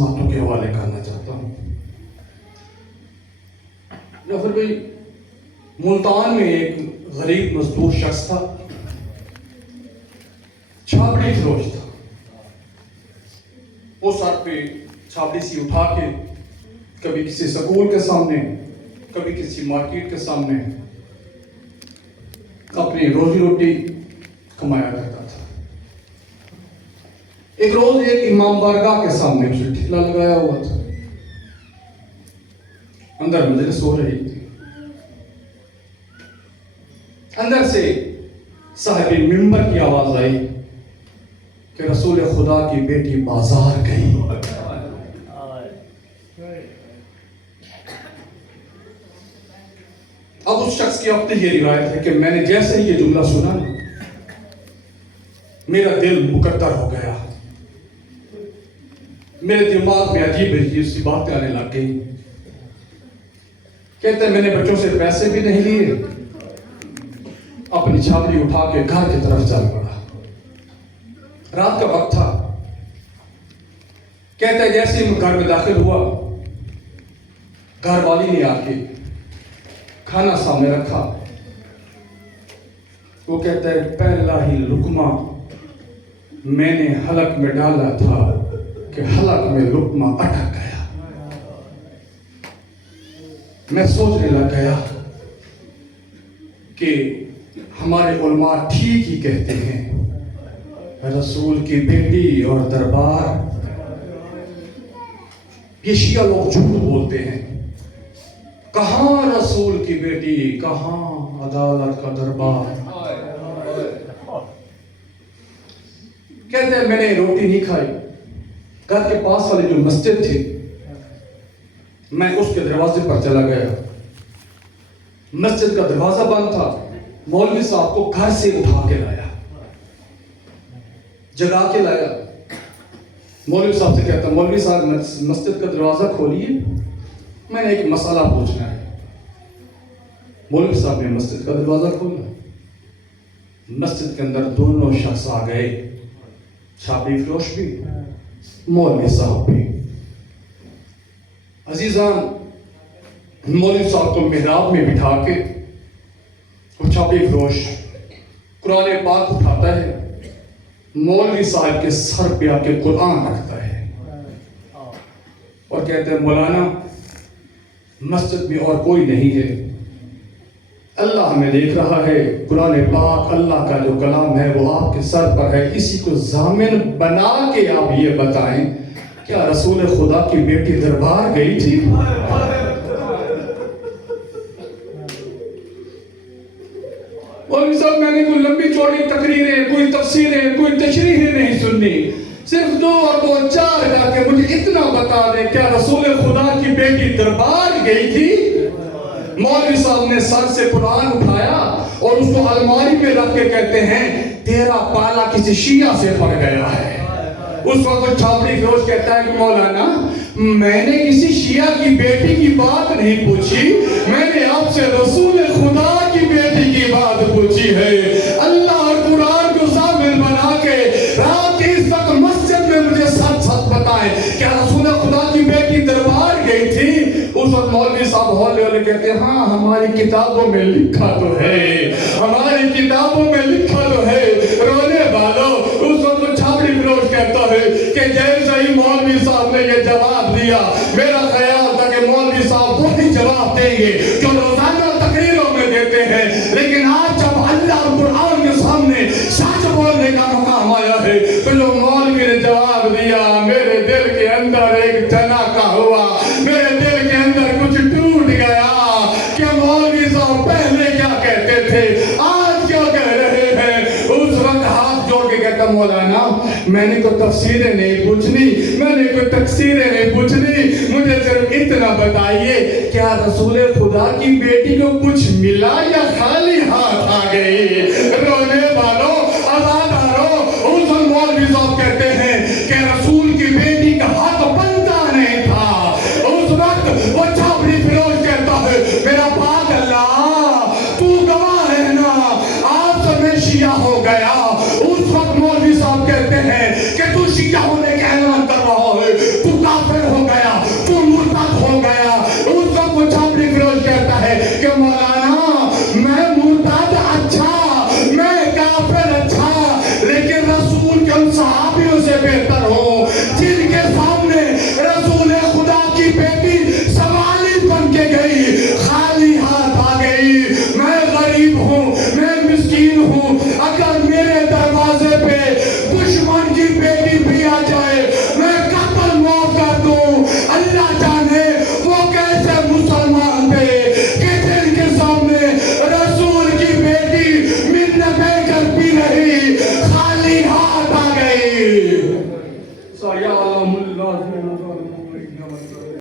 باتوں کے حوالے کرنا چاہتا ہوں۔ نفر بھائی، ملتان میں ایک غریب مزدور شخص تھا، چھاپڑی فروش تھا۔ وہ سر پہ چھاپڑی سی اٹھا کے کبھی کسی سکول کے سامنے، کبھی کسی مارکیٹ کے سامنے اپنی روزی روٹی کمایا کرتا تھا۔ ایک روز ایک امام بارگاہ کے سامنے اسے ٹھیلا لگایا ہوا تھا، اندر مجلس ہو رہی تھی۔ اندر سے صاحب منبر کی آواز آئی کہ رسول خدا کی بیٹی بازار گئی۔ اب اس شخص کی اپنی یہ روایت ہے کہ میں نے جیسے ہی یہ جملہ سنا نا، میرا دل مقدر ہو گیا، میرے دماغ میں عجیب عجیب سی باتیں آنے لگ گئی۔ کہتے ہیں میں نے بچوں سے پیسے بھی نہیں لیے، اپنی چھاپڑی اٹھا کے گھر کی طرف چل پڑا۔ رات کا وقت تھا۔ کہتے ہیں جیسے ہی گھر میں داخل ہوا، گھر والی نے آ کے کھانا سامنے رکھا۔ وہ کہتا ہے پہلا ہی لقمہ میں نے حلق میں ڈالا تھا کہ حلق میں لقمہ اٹک گیا۔ میں سوچنے لگ گیا کہ ہمارے علماء ٹھیک ہی کہتے ہیں، رسول کی بیٹی اور دربار۔ یہ شیعہ لوگ جھوٹ بولتے ہیں، کہاں رسول کی بیٹی، کہاں عدالت کا دربار۔ کہتے ہیں میں نے روٹی نہیں کھائی، گھر کے پاس والی جو مسجد تھی میں اس کے دروازے پر چلا گیا۔ مسجد کا دروازہ بند تھا۔ مولوی صاحب کو گھر سے اٹھا کے لایا، جگا کے لایا۔ مولوی صاحب سے کہتا مولوی صاحب مسجد کا دروازہ کھولیے، میں نے ایک مسئلہ پوچھنا ہے۔ مولوی صاحب نے مسجد کا دروازہ کھولا۔ مسجد کے اندر دونوں شخص آ گئے، چھاپڑی فروش بھی، مولوی صاحب بھی۔ عزیزان، مولوی صاحب کو محراب میں بٹھا کے وہ چھاپڑی فروش قرآن پاک اٹھاتا ہے، مولوی صاحب کے سر پہ آ کے قرآن رکھتا ہے اور کہتے ہیں مولانا مسجد میں اور کوئی نہیں ہے، اللہ ہمیں دیکھ رہا ہے، قرآن پاک اللہ کا جو کلام ہے وہ آپ کے سر پر ہے، اسی کو ضامن بنا کے آپ یہ بتائیں کیا رسول خدا کی بیٹی دربار گئی تھی؟ مولوی صاحب میں نے کوئی لمبی چوڑی تقریریں، کوئی تفسیریں، کوئی تشریحیں نہیں سننی، صرف 2 اور 2 4 کر کے مجھے اتنا بتا دیں کیا رسول خدا کی بیٹی دربار گئی تھی؟ مولوی صاحب نے سر سے قرآن اٹھایا اور اس کو الماری میں رکھ کے کہتے ہیں تیرا پالا کسی شیعہ سے پڑ گیا ہے۔ اس وقت چھاپڑی فروش کہتا ہے کہ مولانا میں نے کسی شیعہ کی بیٹی کی بات نہیں پوچھی، میں نے آپ سے رسول خدا کی بیٹی کی بات پوچھی ہے۔ اللہ اور قرآن کو ضامن بنا کے رات کے اس وقت مسجد میں مجھے سچ سچ بتائیں کیا رسول خدا کی بیٹی دربار گئی تھی؟ اس وقت مولوی صاحب ہولے ہولے کہتے ہیں ہاں ہماری کتابوں میں لکھا تو ہے، ہماری کتابوں میں لکھا تو ہے، رونے والوں۔ اس وقت چھاپڑی فروش کہتا ہے کہ جیسے ہی مولوی صاحب نے یہ جواب دیا میرا خیال تھا کہ مولوی صاحب وہی جواب دیں گے جو روزانہ تقریروں میں دیتے ہیں، لیکن آج جب اللہ اور قرآن کے سامنے سچ بولنے کا مقام آیا ہے تو جو مولوی نے جواب دیا میرے دل کے اندر ایک جھنکا ہوا، میرے دل کے اندر کچھ ٹوٹ گیا کہ مولوی صاحب پہلے کیا کہتے تھے آج کیا کہہ رہے ہیں۔ اس وقت ہاتھ جوڑ کے کہتا مولانا میں نے کوئی تفسیریں نہیں پوچھنی، میں نے کوئی تفسیریں نہیں پوچھنی، مجھے صرف اتنا بتائیے کیا رسول خدا کی بیٹی کو کچھ ملا یا خالی ہاتھ آ گئی؟ رونے والوں، آزاداروں، اس وقت مولوی صاحب کہتے ہیں کہ رسول کی بیٹی کا حق بنتا نہیں تھا۔ اس وقت وہ چھاپڑی فروش کہتا ہے میرا پاک اللہ تو گواہ ہے نا، آج سے میں شیعہ ہو گیا۔ اس وقت مولوی صاحب کہتے ہیں کہ تو شیعہ ہونے کا اعلان کر رہا ہے، تو کافر پہ